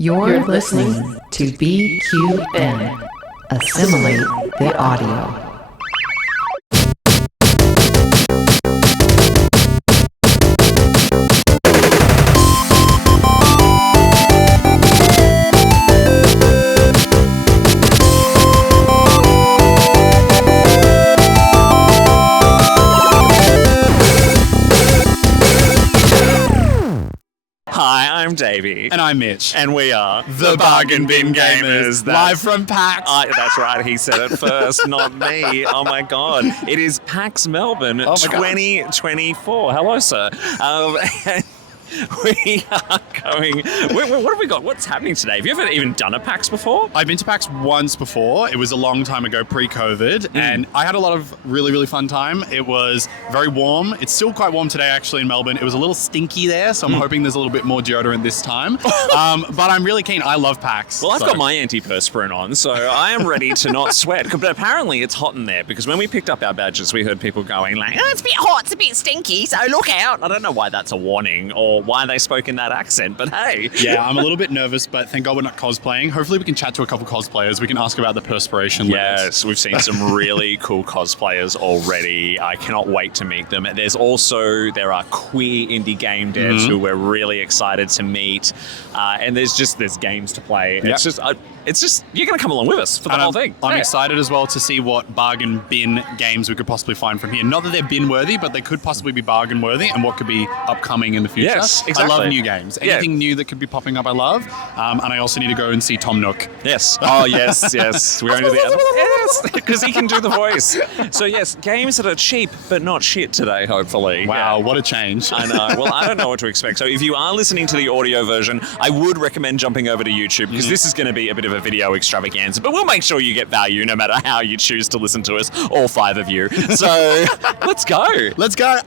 You're listening to BQN. Assimilate the audio. Hi, I'm Davey. And I'm Mitch. And we are the Bargain Bin Gamers. Live from PAX. That's right, he said it first, not me. Oh my God. It is PAX Melbourne 2024. Hello, sir. We are going... What have we got? What's happening today? Have you ever even done a PAX before? I've been to PAX once before. It was a long time ago, pre-COVID, and I had a lot of really, really fun time. It was very warm. It's still quite warm today, actually, in Melbourne. It was a little stinky there, so I'm hoping there's a little bit more deodorant this time. But I'm really keen. I love PAX. Well, I've got my antiperspirant on, so I am ready to not sweat. But apparently it's hot in there, because when we picked up our badges, we heard people going like, oh, it's a bit hot, it's a bit stinky, so look out. I don't know why that's a warning or why they spoke in that accent, but hey. Yeah, I'm a little bit nervous, but thank God we're not cosplaying. Hopefully we can chat to a couple cosplayers. We can ask about the perspiration limits. Yes, we've seen some really cool cosplayers already. I cannot wait to meet them. There are queer indie game devs who we're really excited to meet, and there's games to play. Yep. It's just you're going to come along with us for the whole thing. I'm excited as well to see what bargain bin games we could possibly find from here. Not that they're bin worthy, but they could possibly be bargain worthy, and what could be upcoming in the future. Yes, exactly. I love new games. Anything new that could be popping up, I love. And I also need to go and see Tom Nook. Yes. Oh, yes, yes. We're going to the yes, because he can do the voice. So yes, games that are cheap but not shit today. Hopefully. Wow, what a change! I know. Well, I don't know what to expect. So if you are listening to the audio version, I would recommend jumping over to YouTube because this is going to be a bit of a video extravaganza. But we'll make sure you get value no matter how you choose to listen to us. All five of you. So let's go. Let's go.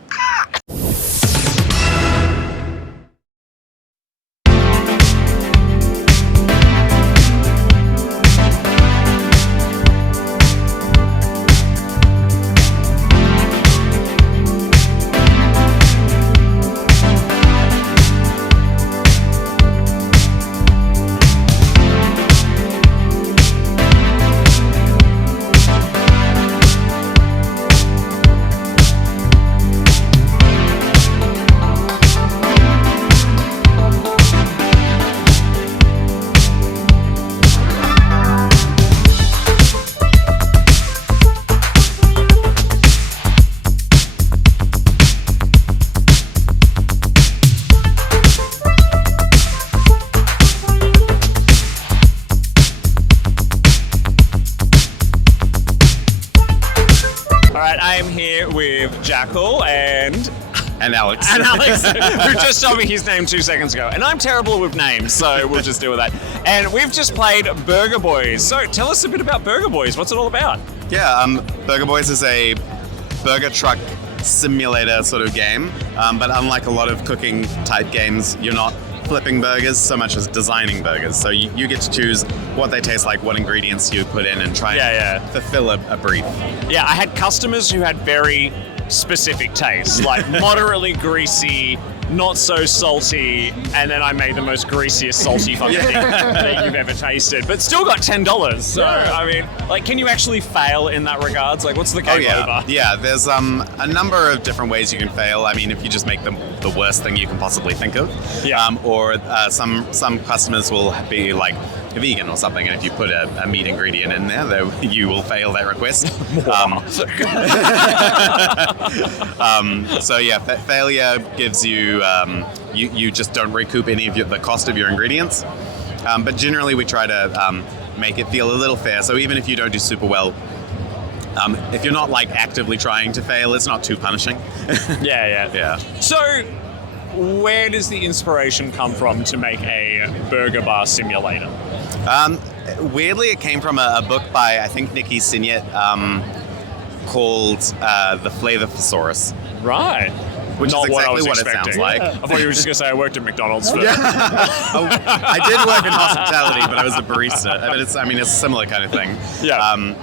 I am here with Jackal and Alex. who just told me his name 2 seconds ago. And I'm terrible with names, so we'll just deal with that. And we've just played Burger Boys. So tell us a bit about Burger Boys. What's it all about? Yeah, Burger Boys is a burger truck simulator sort of game. But unlike a lot of cooking type games, you're not flipping burgers so much as designing burgers. So you get to choose what they taste like, what ingredients you put in, and try and fulfill a brief. Yeah, I had customers who had very specific tastes, like moderately greasy, not so salty, and then I made the most greasiest, salty fucking thing that you've ever tasted, but still got $10. So, I mean, like, can you actually fail in that regards? Like, what's the game over? Yeah, there's a number of different ways you can fail. I mean, if you just make them the worst thing you can possibly think of. Yeah. Or some customers will be like vegan or something, and if you put a meat ingredient in there, you will fail that request. So yeah, failure gives you you just don't recoup any of the cost of your ingredients. But generally, we try to make it feel a little fair. So even if you don't do super well, if you're not like actively trying to fail, it's not too punishing. Yeah. So, where does the inspiration come from to make a burger bar simulator? Weirdly, it came from a book by, I think, Nikki Sinyet called The Flavor Thesaurus. Right. Which Not is exactly what, what it sounds like. I thought you were just going to say I worked at McDonald's for... I did work in hospitality, but I was a barista. But it's a similar kind of thing. Yeah.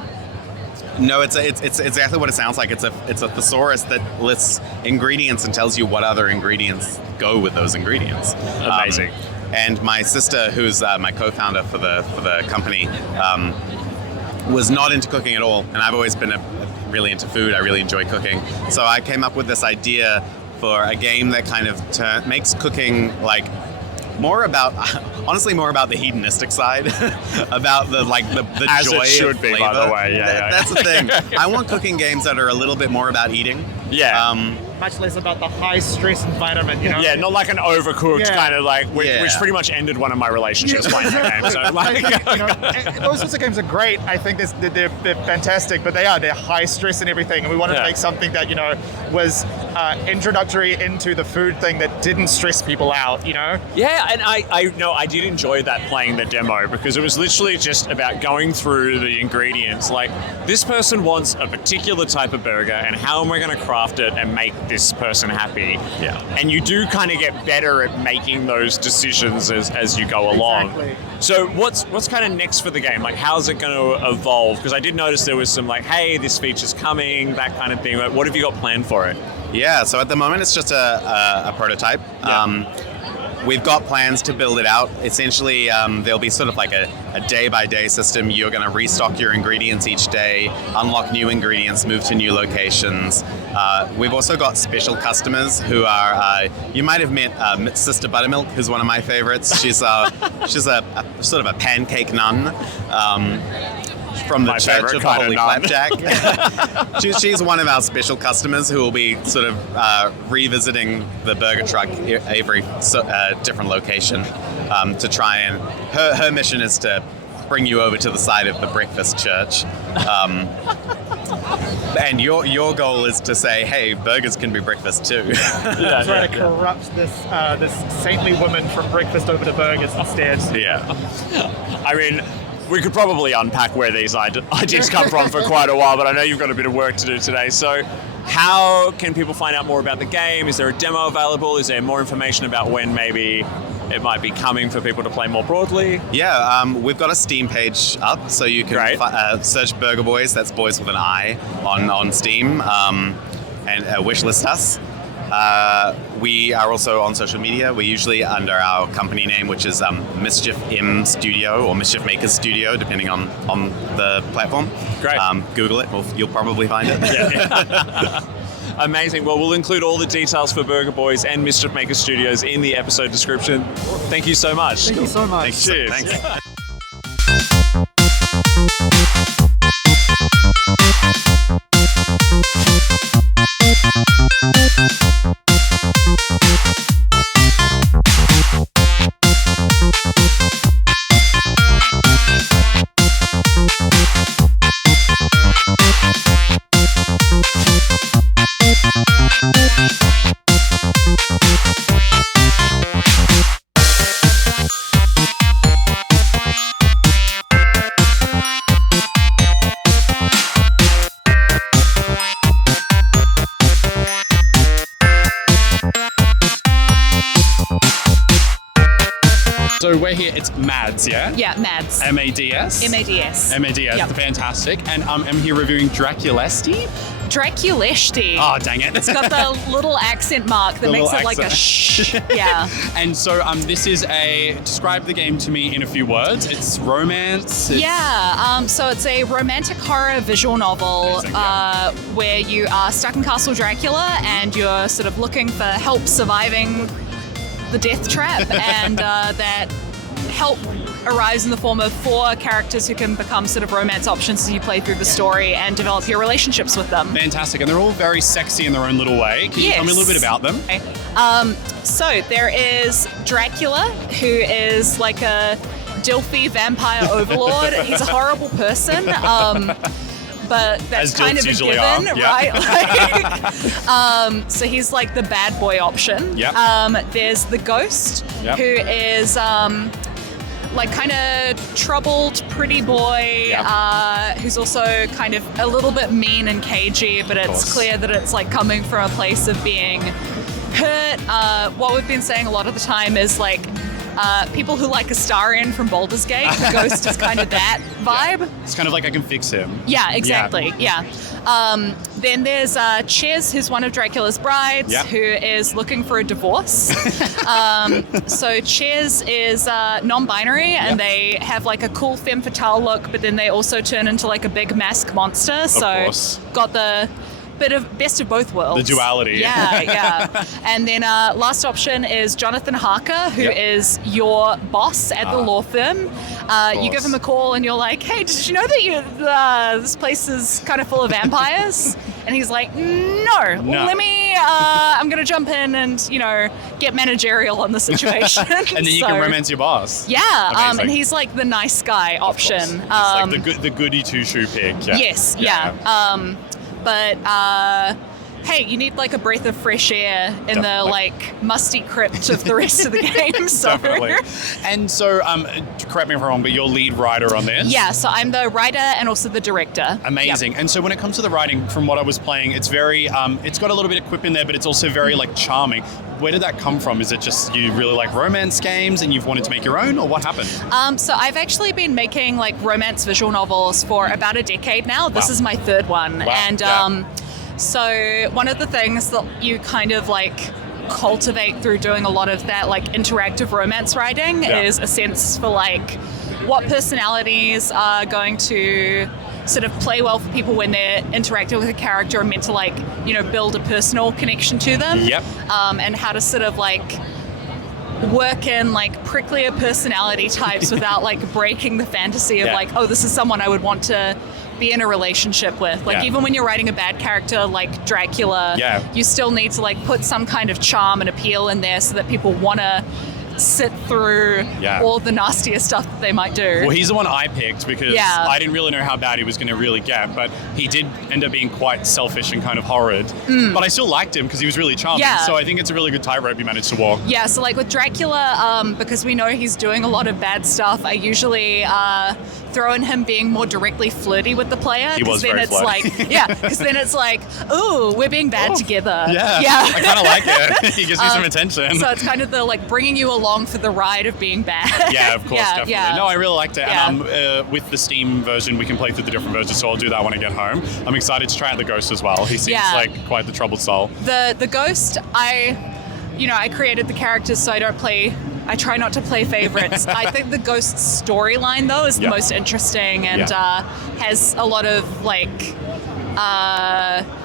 No, it's exactly what it sounds like. It's a thesaurus that lists ingredients and tells you what other ingredients go with those ingredients. Amazing. and my sister, who's my co-founder for the company, was not into cooking at all, and I've always been really into food. I really enjoy cooking, so I came up with this idea for a game that kind of makes cooking like more about the hedonistic side, about the As joy it should of be, flavor. by the way. Yeah. That's the thing. I want cooking games that are a little bit more about eating. Yeah. Much less about the high stress environment, Yeah, not like an overcooked Yeah. kind of like, which Yeah. pretty much ended one of my relationships playing that game. So like, and those sorts of games are great. I think they're fantastic, but they're high stress and everything. And we wanted to Yeah. make something that was introductory into the food thing that didn't stress people out. yeah, and I did enjoy that playing the demo because it was literally just about going through the ingredients. Like, this person wants a particular type of burger, and how am I going to craft it and make this person happy? Yeah. And you do kind of get better at making those decisions as you go along. Exactly. So what's kind of next for the game? Like, how's it going to evolve? Because I did notice there was some like, hey, this feature's coming, that kind of thing. Like, what have you got planned for it? Yeah, so at the moment it's just a prototype. Yeah. We've got plans to build it out. Essentially, there'll be sort of like a day-by-day system. You're going to restock your ingredients each day, unlock new ingredients, move to new locations. We've also got special customers who are, you might have met Sister Buttermilk, who's one of my favorites. She's a sort of a pancake nun. From the My Church favorite of the kind of Holy nun. Flapjack. She's one of our special customers who will be sort of revisiting the burger truck every different location to try and her mission is to bring you over to the side of the breakfast church. And your goal is to say, hey, burgers can be breakfast too. Trying to corrupt this saintly woman from breakfast over to burgers instead. Yeah. I mean, we could probably unpack where these ideas come from for quite a while, but I know you've got a bit of work to do today. So how can people find out more about the game? Is there a demo available? Is there more information about when maybe it might be coming for people to play more broadly? Yeah, we've got a Steam page up, so you can Great. search Burger Boys, that's boys with an I, on Steam, and wishlist us. We are also on social media. We're usually under our company name, which is Mischief M Studio or Mischief Makers Studio, depending on the platform. Great. Google it. You'll probably find it. Yeah. Amazing. Well, we'll include all the details for Burger Boys and Mischief Maker Studios in the episode description. Thank you so much. Thank you so much. Cheers. Thanks. So we're here, it's Mads, yeah? Yeah, Mads. M-A-D-S? M-A-D-S. M-A-D-S, Yep. fantastic. And I'm here reviewing Draculesti. Draculesti. Oh, dang it. It's got the little accent mark that The makes little it like a accent. shh. Yeah. And so this is describe the game to me in a few words. It's romance. Yeah, so it's a romantic horror visual novel Amazing, yeah. where you are stuck in Castle Dracula and you're sort of looking for help surviving the death trap, and that help arrives in the form of 4 characters who can become sort of romance options as you play through the story and develop your relationships with them. Fantastic. And they're all very sexy in their own little way. Can you tell me a little bit about them? So there is Dracula, who is like a Dilfy vampire overlord. He's a horrible person. But that's As kind dilfs of a usually given, are, yeah. right? Like, so he's like the bad boy option. Yep. There's the ghost, Yep. who is like kind of troubled pretty boy, Yep. who's also kind of a little bit mean and cagey, but it's course. clear that it's like coming from a place of being hurt. What we've been saying a lot of the time is like people who like Astarion from Baldur's Gate. The ghost is kind of that vibe. It's kind of like I can fix him. Yeah, exactly. Yeah. Then there's Ches, who's one of Dracula's brides, who is looking for a divorce. So Ches is non-binary, and they have like a cool femme fatale look, but then they also turn into like a big mask monster. So got the bit of best of both worlds. The duality. Yeah. And then last option is Jonathan Harker, who is your boss at the law firm. You give him a call and you're like, hey, did you know that this place is kind of full of vampires? And he's like, no. Let me, I'm going to jump in and, get managerial on the situation. And then you can romance your boss. Yeah. And he's like the nice guy option. He's like the goody two-shoe pick. Yeah. Yes. But hey, you need like a breath of fresh air in the like musty crypt of the rest of the game. So. Definitely. And so, correct me if I'm wrong, but you're lead writer on this? Yeah, so I'm the writer and also the director. Amazing. And so when it comes to the writing, from what I was playing, it's very, it's got a little bit of quip in there, but it's also very like charming. Where did that come from? Is it just you really like romance games and you've wanted to make your own, or what happened? So I've actually been making like romance visual novels for about a decade now. This is my third one. Wow. And so one of the things that you kind of like cultivate through doing a lot of that like interactive romance writing is a sense for like what personalities are going to sort of play well for people when they're interacting with a character and meant to like, build a personal connection to them. And how to sort of like work in like pricklier personality types without like breaking the fantasy of like, oh, this is someone I would want to be in a relationship with. Like even when you're writing a bad character like Dracula, you still need to like put some kind of charm and appeal in there so that people want to sit through all the nastiest stuff that they might do. Well, he's the one I picked because I didn't really know how bad he was going to really get, but he did end up being quite selfish and kind of horrid. But I still liked him because he was really charming. So I think it's a really good tightrope you managed to walk. Yeah, so like with Dracula, because we know he's doing a lot of bad stuff, I usually throw in him being more directly flirty with the player. He was then very it's flirty. like, because then it's like, ooh, we're being bad together. Yeah. I kind of like it. He gives me some attention. So it's kind of the like bringing you along for the ride of being bad. Yeah, of course, definitely. No, I really liked it. And with the Steam version, we can play through the different versions, so I'll do that when I get home. I'm excited to try out the Ghost as well. He seems like quite the troubled soul. The Ghost, I created the characters so I try not to play favorites. I think the Ghost's storyline, though, is the most interesting and has a lot of, like,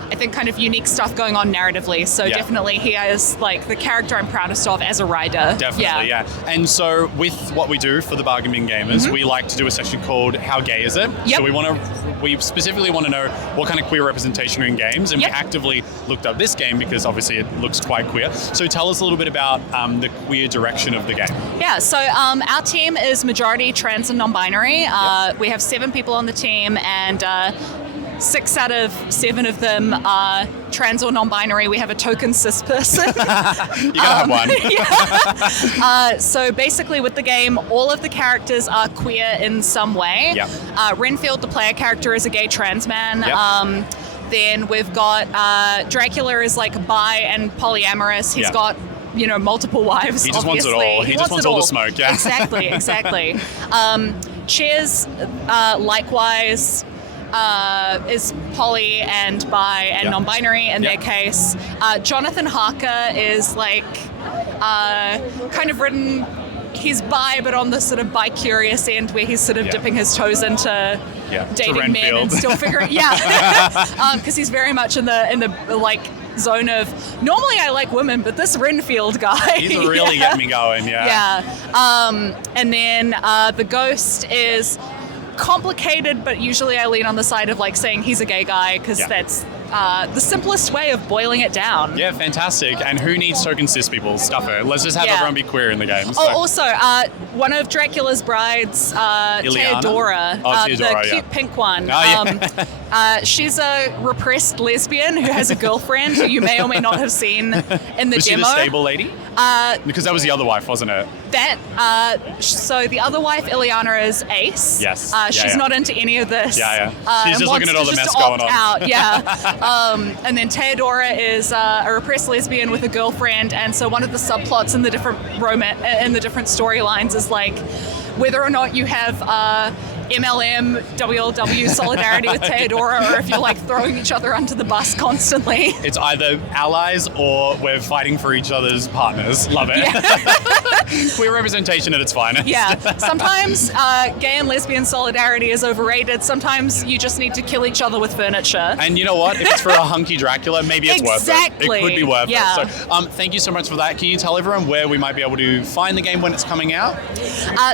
I think kind of unique stuff going on narratively. So definitely he is, like, the character I'm proudest of as a writer. Definitely, And so with what we do for the Bargain Bin Gamers, we like to do a section called How Gay Is It? So we specifically want to know what kind of queer representation are in games, and we actively looked up this game because obviously it looks quite queer. So tell us a little bit about the queer direction of the game. Yeah, so our team is majority trans and non-binary. We have 7 people on the team, and 6 out of 7 of them are trans or non-binary. We have a token cis person. You gotta have one. So basically with the game, all of the characters are queer in some way. Renfield, the player character, is a gay trans man. Then we've got Dracula is like bi and polyamorous. He's got multiple wives. He just obviously. wants it all. He just wants all the smoke. Yeah. Exactly. Ches, likewise, is poly and bi and non-binary in their case. Jonathan Harker is like kind of written, he's bi, but on the sort of bi-curious end where he's sort of dipping his toes into dating men and still figuring, because he's very much in the like zone of, normally I like women, but this Renfield guy. He's really getting me going, And then the Ghost is complicated, but usually I lean on the side of like saying he's a gay guy because that's the simplest way of boiling it down. Yeah, fantastic. And who needs token cis people? Stuff it. Let's just have everyone be queer in the game. So. Also, one of Dracula's brides, Theodora, the cute pink one. She's a repressed lesbian who has a girlfriend who you may or may not have seen in the Was she demo. the stable lady? Because that was the other wife, wasn't it? So the other wife, Ileana, is Ace. Yes. She's not into any of this. Yeah. and She's just looking at all wants the to mess just going opt on. Out. Yeah. And then Theodora is a repressed lesbian with a girlfriend, and so one of the subplots in the different different storylines is like whether or not you have MLM, WLW solidarity with Theodora, or if you're like throwing each other under the bus constantly. It's either allies or we're fighting for each other's partners. Love it. Yeah. Queer representation at its finest. Yeah. Sometimes gay and lesbian solidarity is overrated. Sometimes you just need to kill each other with furniture. And you know what? If it's for a hunky Dracula, maybe it's worth it. Exactly. It could be worth Yeah. it. So thank you so much for that. Can you tell everyone where we might be able to find the game when it's coming out?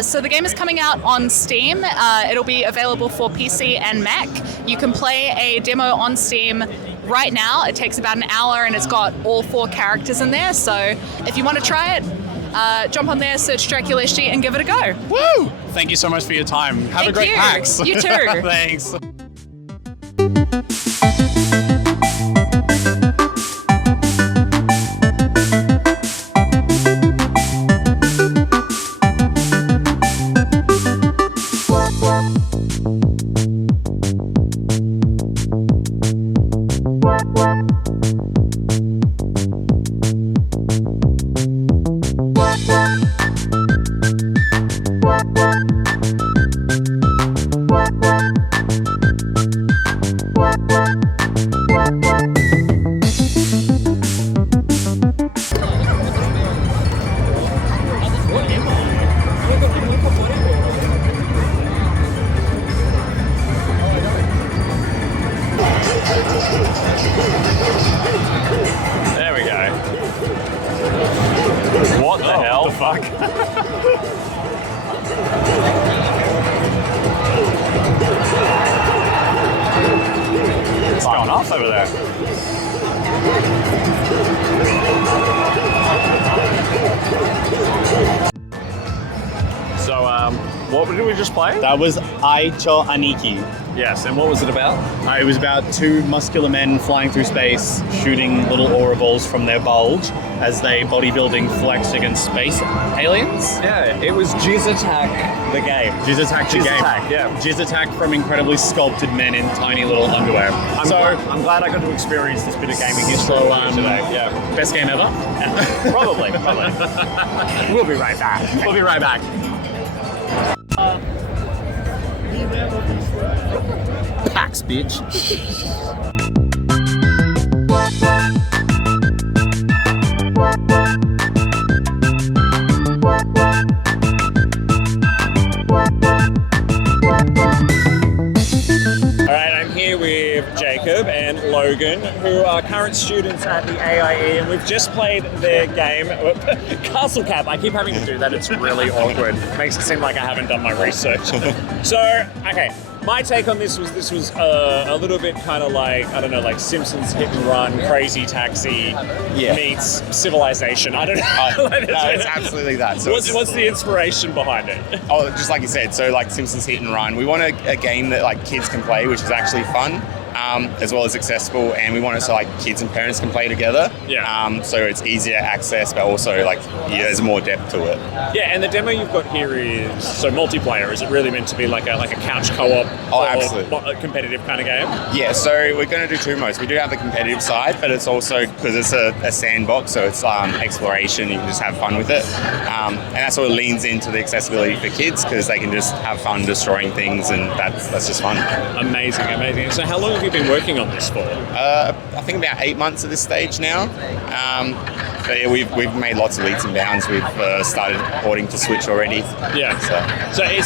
So the game is coming out on Steam. It'll be available for PC and Mac. You can play a demo on Steam right now. It takes about an hour and it's got all 4 characters in there. So if you want to try it, jump on there, search Dracula HD and give it a go. Woo! Thank you so much for your time. Have a great you. PAX. You too. Thanks. There we go. What the hell? The fuck? What's going off over there? So, what did we just play? That was Aicho Aniki. Yes, and what was it about? It was about 2 muscular men flying through space, shooting little aura balls from their bulge as they bodybuilding flex against space aliens. Yeah, it was Jizz Attack, the game. Jizz Attack the Jizz game. Attack, yeah. Jizz Attack from incredibly sculpted men in tiny little underwear. I'm glad I got to experience this bit of gaming history today. Yeah, Best game ever? probably. We'll be right back. We'll be right back. PAX, bitch. Alright, I'm here with Jacob and Logan, who are current students at the AIE, and we've just played their game, Castle Cap. I keep having to do that, it's really awkward. Makes it seem like I haven't done my research. So, okay, my take on this was a little bit kind of like, I don't know, like Simpsons Hit and Run, Crazy Taxi meets Civilization. I don't know. No, it's absolutely that. So What's the inspiration behind it? Oh, just like you said, so like Simpsons Hit and Run, we want a game that like kids can play, which is actually fun, as well as accessible, and we want it so like kids and parents can play together. Yeah. So it's easier access, but also like there's more depth to it. Yeah, and the demo you've got here is so multiplayer. Is it really meant to be like a couch co-op Oh, or absolutely. a competitive kind of game? Yeah, so we're going to do 2 modes. We do have the competitive side, but it's also, because it's a sandbox, so it's exploration, you can just have fun with it. And that sort of leans into the accessibility for kids, because they can just have fun destroying things, and that's just fun. Amazing. So how long have you been working on this for? I think about 8 months at this stage now. But yeah, we've made lots of leaps and bounds. We've started porting to Switch already. Yeah. So It's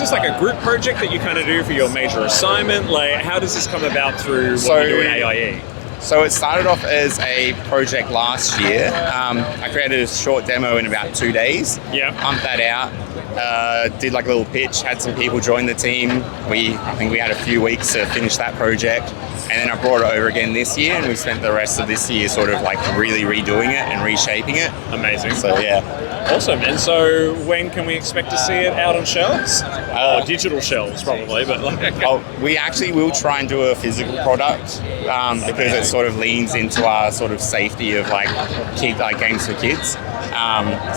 just like a group project that you kind of do for your major assignment. Like, how does this come about through what you do in AIE? So it started off as a project last year. I created a short demo in about 2 days. Yeah. Pumped that out. Did like a little pitch, had some people join the team. I think we had a few weeks to finish that project. And then I brought it over again this year, and we spent the rest of this year sort of like really redoing it and reshaping it. Amazing. So yeah. Awesome. And so when can we expect to see it out on shelves? Or digital shelves, probably, but We actually will try and do a physical product because it sort of leans into our sort of safety of like games for kids.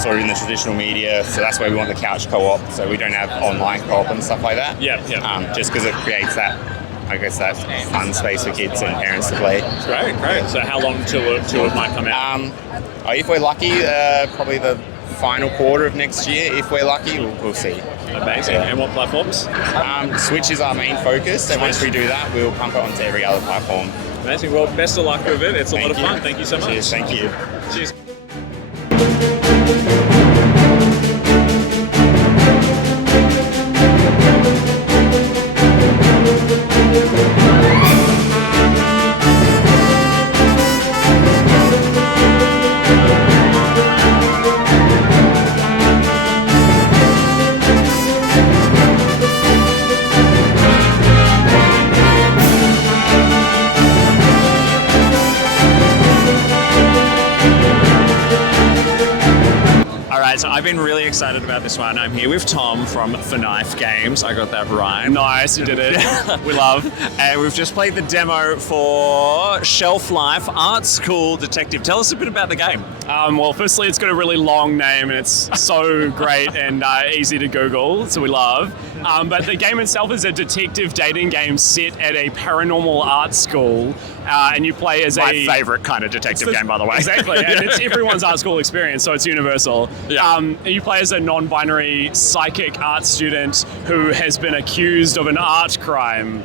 Sort of in the traditional media, so that's why we want the couch co-op, so we don't have online co-op and stuff like that. Yeah. Just because it creates that, I guess, that fun space for kids and parents to play. Great. So how long till it might come out? If we're lucky, probably the final quarter of next year. If we're lucky, we'll see. Amazing. And what platforms? Switch is our main focus, and once we do that, we'll pump it onto every other platform. Amazing. Well, best of luck with it. It's a lot of fun. Thank you so much. Cheers. Thank you. Cheers. So I've been really excited about this one. I'm here with Tom from For Knife Games. I got that right. Nice, you did it. We love. And we've just played the demo for Shelflife Art School Detective. Tell us a bit about the game. Well, firstly, it's got a really long name and it's so great and easy to Google, so we love. But the game itself is a detective dating game set at a paranormal art school, and you play as my favourite kind of detective game, by the way. Exactly, and it's everyone's art school experience, so it's universal. Yeah. You play as a non-binary psychic art student who has been accused of an art crime.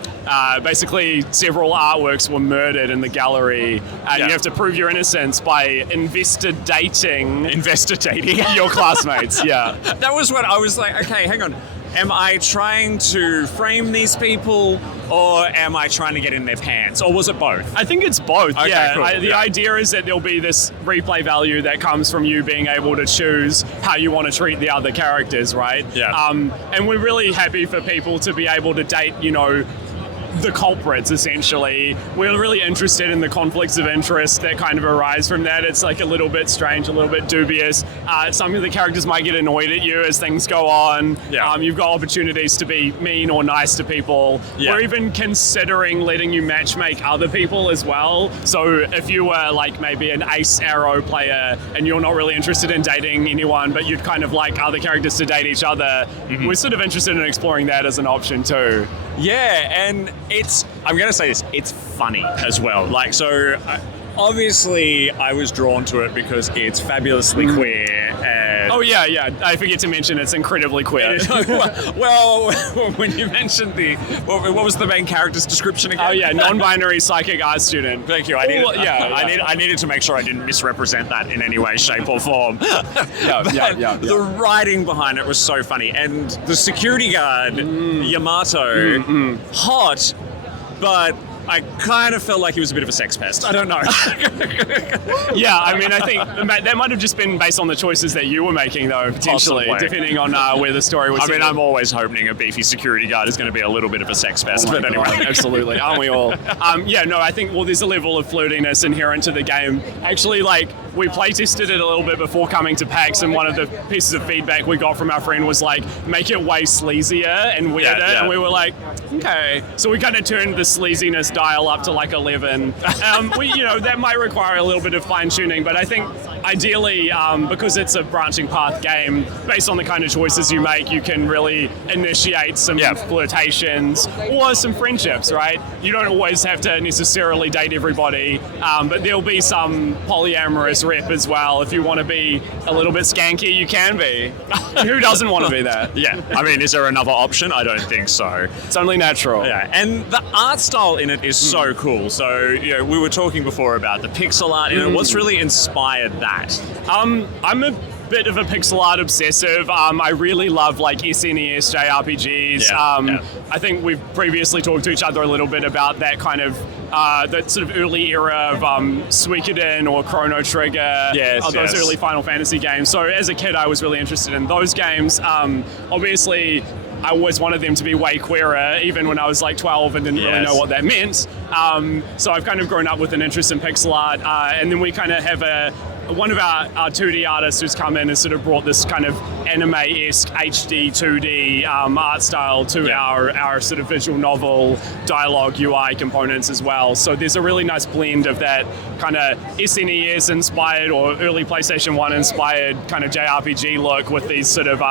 Basically, several artworks were murdered in the gallery, and you have to prove your innocence by investigating your classmates. Yeah, that was what I was like. Okay, hang on. Am I trying to frame these people, or am I trying to get in their pants, or was it both? I think it's both. Okay, yeah, cool. The idea is that there'll be this replay value that comes from you being able to choose how you want to treat the other characters, right? Yeah. And we're really happy for people to be able to date, the culprits, essentially. We're really interested in the conflicts of interest that kind of arise from that. It's like a little bit strange, a little bit dubious. Some of the characters might get annoyed at you as things go on. Yeah. You've got opportunities to be mean or nice to people. Yeah. We're even considering letting you matchmake other people as well. So if you were like maybe an ace arrow player and you're not really interested in dating anyone, but you'd kind of like other characters to date each other, we're sort of interested in exploring that as an option too. Yeah, and I'm going to say this, it's funny as well. Obviously, I was drawn to it because it's fabulously queer. And yeah. I forget to mention it's incredibly queer. well, when you mentioned what was the main character's description again? Oh yeah, non-binary psychic art student. Thank you. I needed to make sure I didn't misrepresent that in any way, shape, or form. Yeah. The writing behind it was so funny, and the security guard Yamato, hot, but I kind of felt like he was a bit of a sex pest. I don't know. Yeah, I mean, I think that might have just been based on the choices that you were making, though, potentially, Possibly. depending on where the story was. I mean, I'm always hoping a beefy security guard is going to be a little bit of a sex pest, but anyway. Absolutely, aren't we all? I think, there's a level of flirtiness inherent to the game. Actually, we play tested it a little bit before coming to PAX, and one of the pieces of feedback we got from our friend was make it way sleazier and weirder, and we were like, okay. So we kind of turned the sleaziness dial up to 11. That might require a little bit of fine tuning, but I think ideally, because it's a branching path game, based on the kind of choices you make, you can really initiate some flirtations or some friendships, right? You don't always have to necessarily date everybody, but there'll be some polyamorous rep as well. If you want to be a little bit skanky, you can be. Who doesn't want to be that? Yeah. I mean, is there another option? I don't think so. It's only natural. Yeah. And the art style in it is so cool. So, we were talking before about the pixel art in it. What's really inspired that? I'm a bit of a pixel art obsessive. I really love SNES JRPGs. I think we've previously talked to each other a little bit about that kind of that sort of early era of Suikoden or Chrono Trigger, those early Final Fantasy games. So as a kid, I was really interested in those games. Obviously, I always wanted them to be way queerer, even when I was like 12 and didn't really know what that meant. So I've kind of grown up with an interest in pixel art, and then we kind of have one of our 2D artists who's come in and sort of brought this kind of anime-esque HD 2D art style to our sort of visual novel dialogue UI components as well. So there's a really nice blend of that kind of SNES inspired or early PlayStation 1 inspired kind of JRPG look with these sort of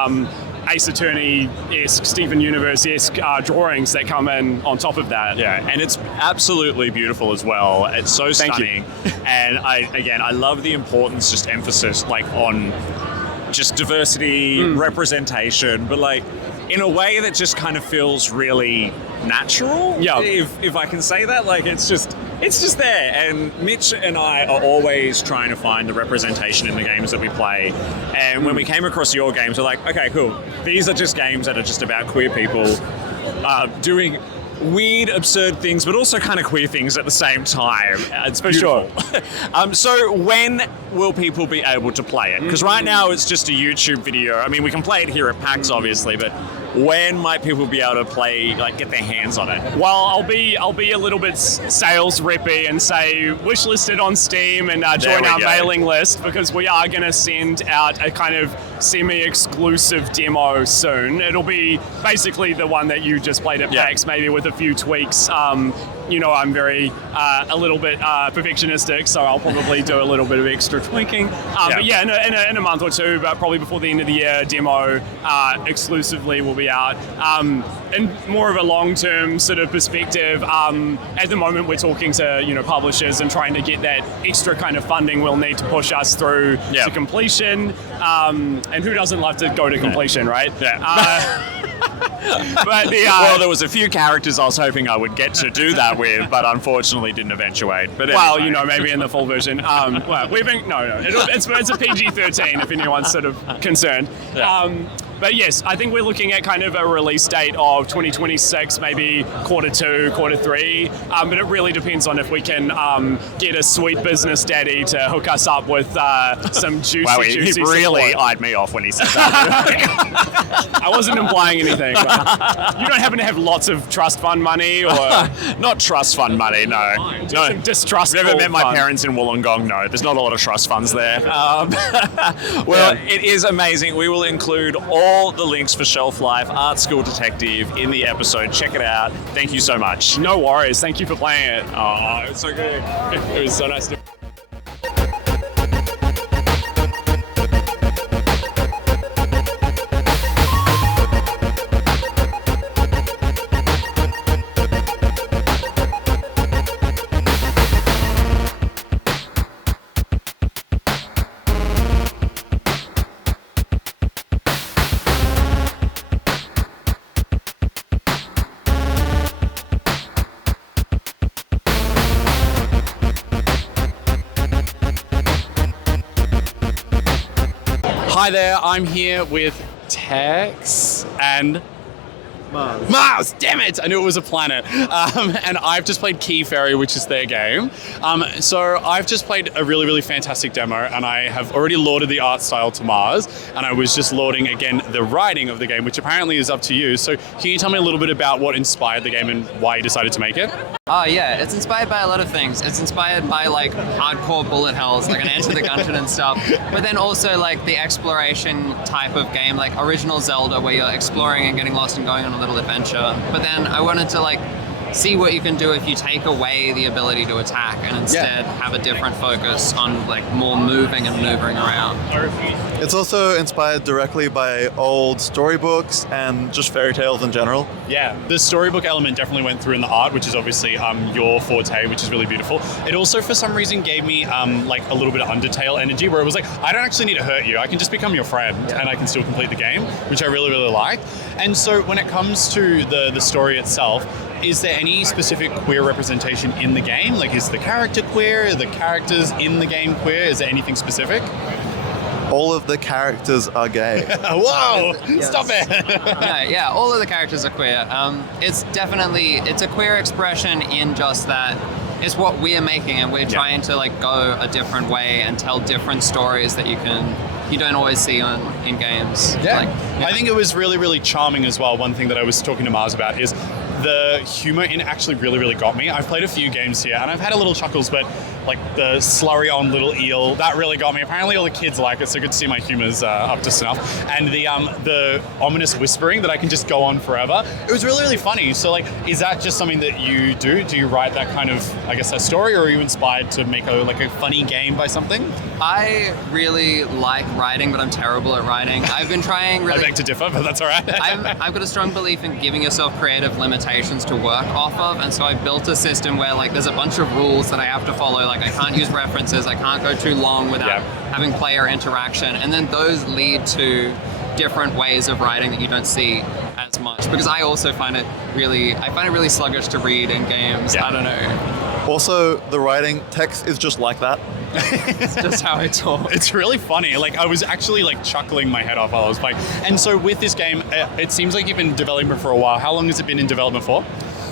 Ace Attorney-esque, Steven Universe-esque drawings that come in on top of that. Yeah, and it's absolutely beautiful as well. It's so stunning. And I love the importance, just emphasis like on just diversity, representation, but like in a way that just kind of feels really natural. Yeah. If I can say that, like it's just there. And Mitch and I are always trying to find the representation in the games that we play. And when we came across your games, we're like, okay, cool. These are just games that are just about queer people doing weird, absurd things, but also kind of queer things at the same time. It's for sure. So when will people be able to play it? Because right now it's just a YouTube video. I mean, we can play it here at PAX, obviously, but when might people be able to play, like, get their hands on it? Well, I'll be a little bit sales rippy and say wishlisted on Steam and join our mailing list, because we are going to send out a kind of semi-exclusive demo soon. It'll be basically the one that you just played at PAX, maybe with a few tweaks. You know, I'm very a little bit perfectionistic, so I'll probably do a little bit of extra tweaking. But yeah, in a month or two, but probably before the end of the year, demo exclusively will be out. In more of a long-term sort of perspective, at the moment we're talking to publishers and trying to get that extra kind of funding we'll need to push us through to completion. And who doesn't love to go to completion, right? Yeah. But well, there was a few characters I was hoping I would get to do that with, but unfortunately didn't eventuate. But anyway. Well, maybe in the full version. Well, it's a PG-13 if anyone's sort of concerned. Yeah. But yes, I think we're looking at kind of a release date of 2026, maybe Q2, Q3. But it really depends on if we can get a sweet business daddy to hook us up with some juicy, wow, he really support. eyed me off when he said that. I wasn't implying anything. But you don't happen to have lots of trust fund money, or not trust fund money? No, some distrustful. Never met my fund. parents in Wollongong. No, there's not a lot of trust funds there. It is amazing. We will include all the links for Shelflife, Art School Detective in the episode. Check it out. Thank you so much. No worries. Thank you for playing it. Oh, it's so good. It was so nice to. Hi there, I'm here with Tex and Mars, damn it! I knew it was a planet. And I've just played Key Fairy, which is their game. So I've just played a really, really fantastic demo, and I have already lauded the art style to Mars, and I was just lauding again the writing of the game, which apparently is up to you. So can you tell me a little bit about what inspired the game and why you decided to make it? Oh yeah, it's inspired by a lot of things. It's inspired by like hardcore bullet hells, like an Enter the Gungeon and stuff, but then also like the exploration type of game, like original Zelda, where you're exploring and getting lost and going on a little adventure. But then I wanted to like see what you can do if you take away the ability to attack and instead have a different focus on like more moving and maneuvering around. It's also inspired directly by old storybooks and just fairy tales in general. Yeah, the storybook element definitely went through in the art, which is obviously your forte, which is really beautiful. It also, for some reason, gave me like a little bit of Undertale energy, where it was like, I don't actually need to hurt you. I can just become your friend, and I can still complete the game, which I really, really like. And so when it comes to the story itself, is there any specific queer representation in the game? Like, is the character queer? Are the characters in the game queer? Is there anything specific? All of the characters are gay. Whoa! Yes. Stop it! yeah, all of the characters are queer. It's a queer expression in just that it's what we're making, and we're trying to like go a different way and tell different stories that you can you don't always see in games. Yeah. I think it was really, really charming as well. One thing that I was talking to Mars about is the humor in it actually really, really got me. I've played a few games here and I've had a little chuckles, but like the slurry on little eel, that really got me. Apparently all the kids like it, so good to see my humor's up to snuff. And the ominous whispering that I can just go on forever. It was really, really funny. So like, is that just something that you do? Do you write that kind of, I guess, a story, or are you inspired to make a funny game by something? I really like writing, but I'm terrible at writing. I've been trying really... I beg to differ, but that's all right. I've got a strong belief in giving yourself creative limitations to work off of, and so I built a system where like there's a bunch of rules that I have to follow. Like I can't use references, I can't go too long without having player interaction, and then those lead to different ways of writing that you don't see as much. Because I also find it really sluggish to read in games. I don't know. Also, the writing text is just like that. It's just how I talk. It's really funny. Like I was actually like chuckling my head off while I was playing. And so with this game, it seems like you've been developing it for a while. How long has it been in development for?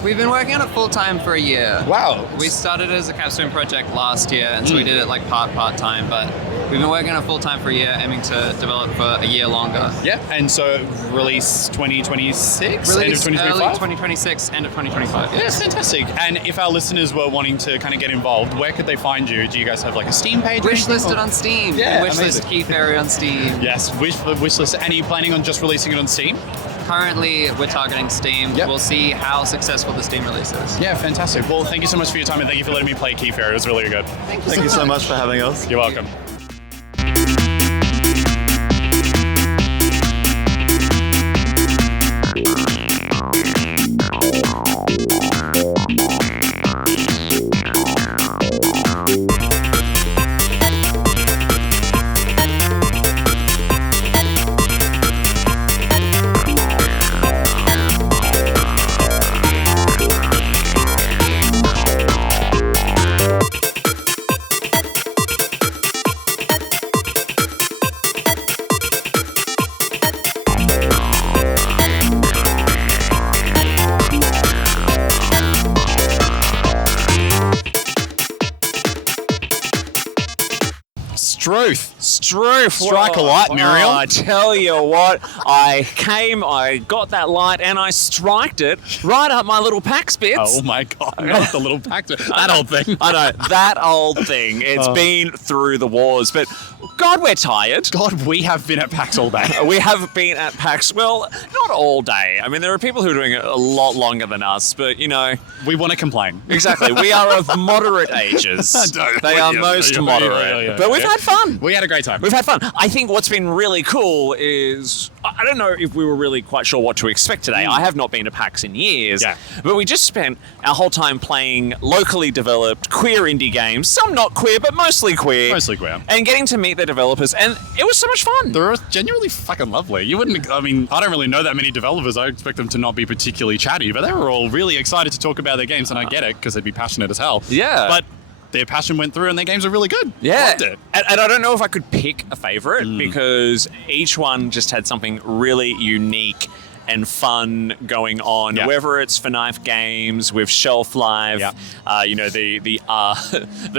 We've been working on it full time for a year. Wow. We started as a capstone project last year, and so we did it like part time, but we've been working on it full time for a year, aiming to develop for a year longer. Yeah, and so release 2026? End of 2025? Early 2026, end of 2025. Yeah, fantastic. And if our listeners were wanting to kind of get involved, where could they find you? Do you guys have like a Steam page? Wishlisted on Steam. Yeah, Wishlist Key Fairy on Steam. Yes, wishlist. And are you planning on just releasing it on Steam? Currently, we're targeting Steam. We'll see how successful the Steam release is. Yeah, fantastic. Well, thank you so much for your time, and thank you for letting me play Key Fairy. It was really good. Thank you so much for having us. You're welcome. Struth. Strike a light, Muriel. I tell you what, I got that light and I striked it right up my little PAX bits. Oh my God, not the little PAX bit. That old thing. I know, that old thing. It's been through the wars, but God, we're tired. God, we have been at PAX all day. We have been at PAX, well, not all day. I mean, there are people who are doing it a lot longer than us, but, you know... We want to complain. Exactly. We are of moderate ages. They are most moderate. But we've had fun. We had a great time. We've had fun. I think what's been really cool is... I don't know if we were really quite sure what to expect today. I have not been to PAX in years. Yeah. But we just spent our whole time playing locally developed queer indie games. Some not queer, but mostly queer. Mostly queer. And getting to meet the developers. And it was so much fun. They're genuinely fucking lovely. You wouldn't... I mean, I don't really know that many developers. I expect them to not be particularly chatty, but they were all really excited to talk about their games, and I get it, because they'd be passionate as hell. Yeah. But their passion went through and their games are really good. Yeah. Loved it. And I don't know if I could pick a favorite because each one just had something really unique and fun going on. Yeah. Whether it's for Knife Games with Shelflife, you know, the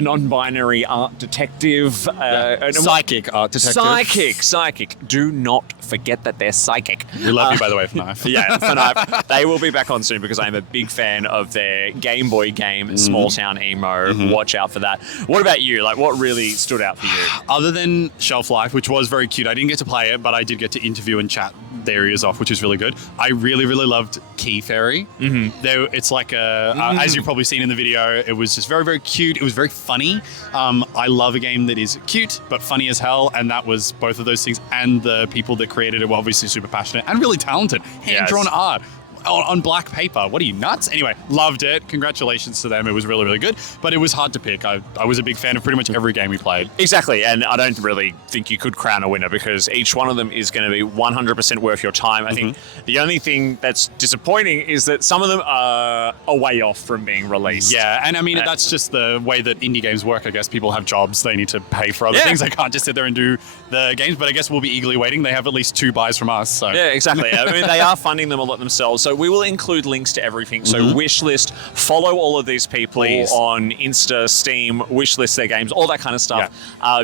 non-binary art detective, psychic art detective. Psychic. Do not forget that they're psychic. We love you, by the way, for Knife. Yeah, for Knife. They will be back on soon because I'm a big fan of their Game Boy game, Small Town Emo. Watch out for that. What about you? Like, what really stood out for you? Other than Shelflife, which was very cute, I didn't get to play it, but I did get to interview and chat their ears off, which is really good. I really, really loved Key Fairy. It's like as you've probably seen in the video, it was just very, very cute. It was very funny. I love a game that is cute, but funny as hell. And that was both of those things. And the people that created it were obviously super passionate and really talented. Hand-drawn art. On black paper. What are you, nuts? Anyway, loved it. Congratulations to them. It was really, really good. But it was hard to pick. I was a big fan of pretty much every game we played. Exactly. And I don't really think you could crown a winner because each one of them is going to be 100% worth your time. I think the only thing that's disappointing is that some of them are a way off from being released. Yeah. And I mean, that's just the way that indie games work. I guess people have jobs. They need to pay for other things. They can't just sit there and do the games. But I guess we'll be eagerly waiting. They have at least 2 buys from us. So. Yeah, exactly. I mean, they are funding them a lot themselves. So So we will include links to everything. So wishlist, follow all of these people on Insta, Steam, wishlist their games, all that kind of stuff.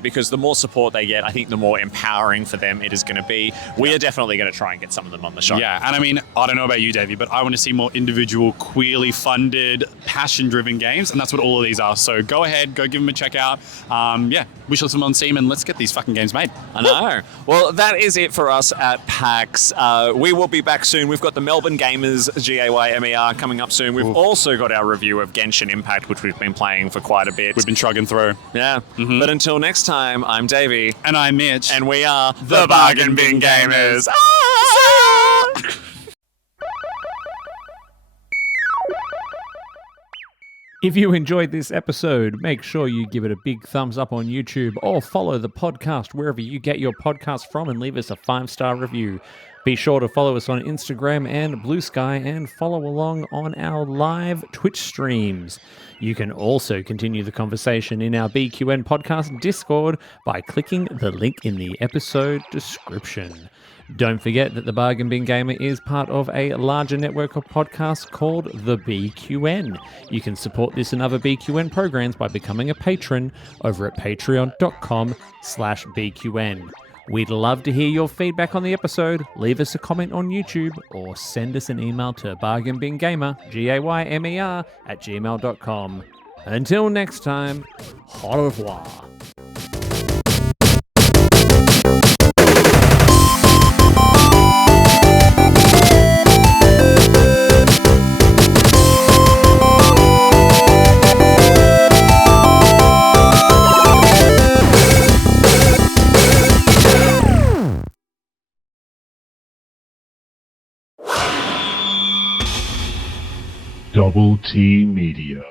Because the more support they get, I think the more empowering for them it is going to be. We are definitely going to try and get some of them on the show. Yeah, and I mean, I don't know about you, Davey, but I want to see more individual, queerly funded, passion-driven games, and that's what all of these are. So go ahead, go give them a check out. Wishlist them on Steam, and let's get these fucking games made. I know. Well, that is it for us at PAX. We will be back soon. We've got the Melbourne Gamers GAYMER coming up soon. We've also got our review of Genshin Impact, which we've been playing for quite a bit. We've been trugging through. Yeah. But until next time, I'm Davey. And I'm Mitch. And we are the Bargain Bin Gamers. If you enjoyed this episode, make sure you give it a big thumbs up on YouTube or follow the podcast wherever you get your podcast from and leave us a 5-star review. Be sure to follow us on Instagram and Blue Sky and follow along on our live Twitch streams. You can also continue the conversation in our BQN podcast Discord by clicking the link in the episode description. Don't forget that the Bargain Bin Gamer is part of a larger network of podcasts called the BQN. You can support this and other BQN programs by becoming a patron over at patreon.com/BQN. We'd love to hear your feedback on the episode. Leave us a comment on YouTube or send us an email to bargainbingamer, GAYMER, @gmail.com. Until next time, au revoir. Double T Media.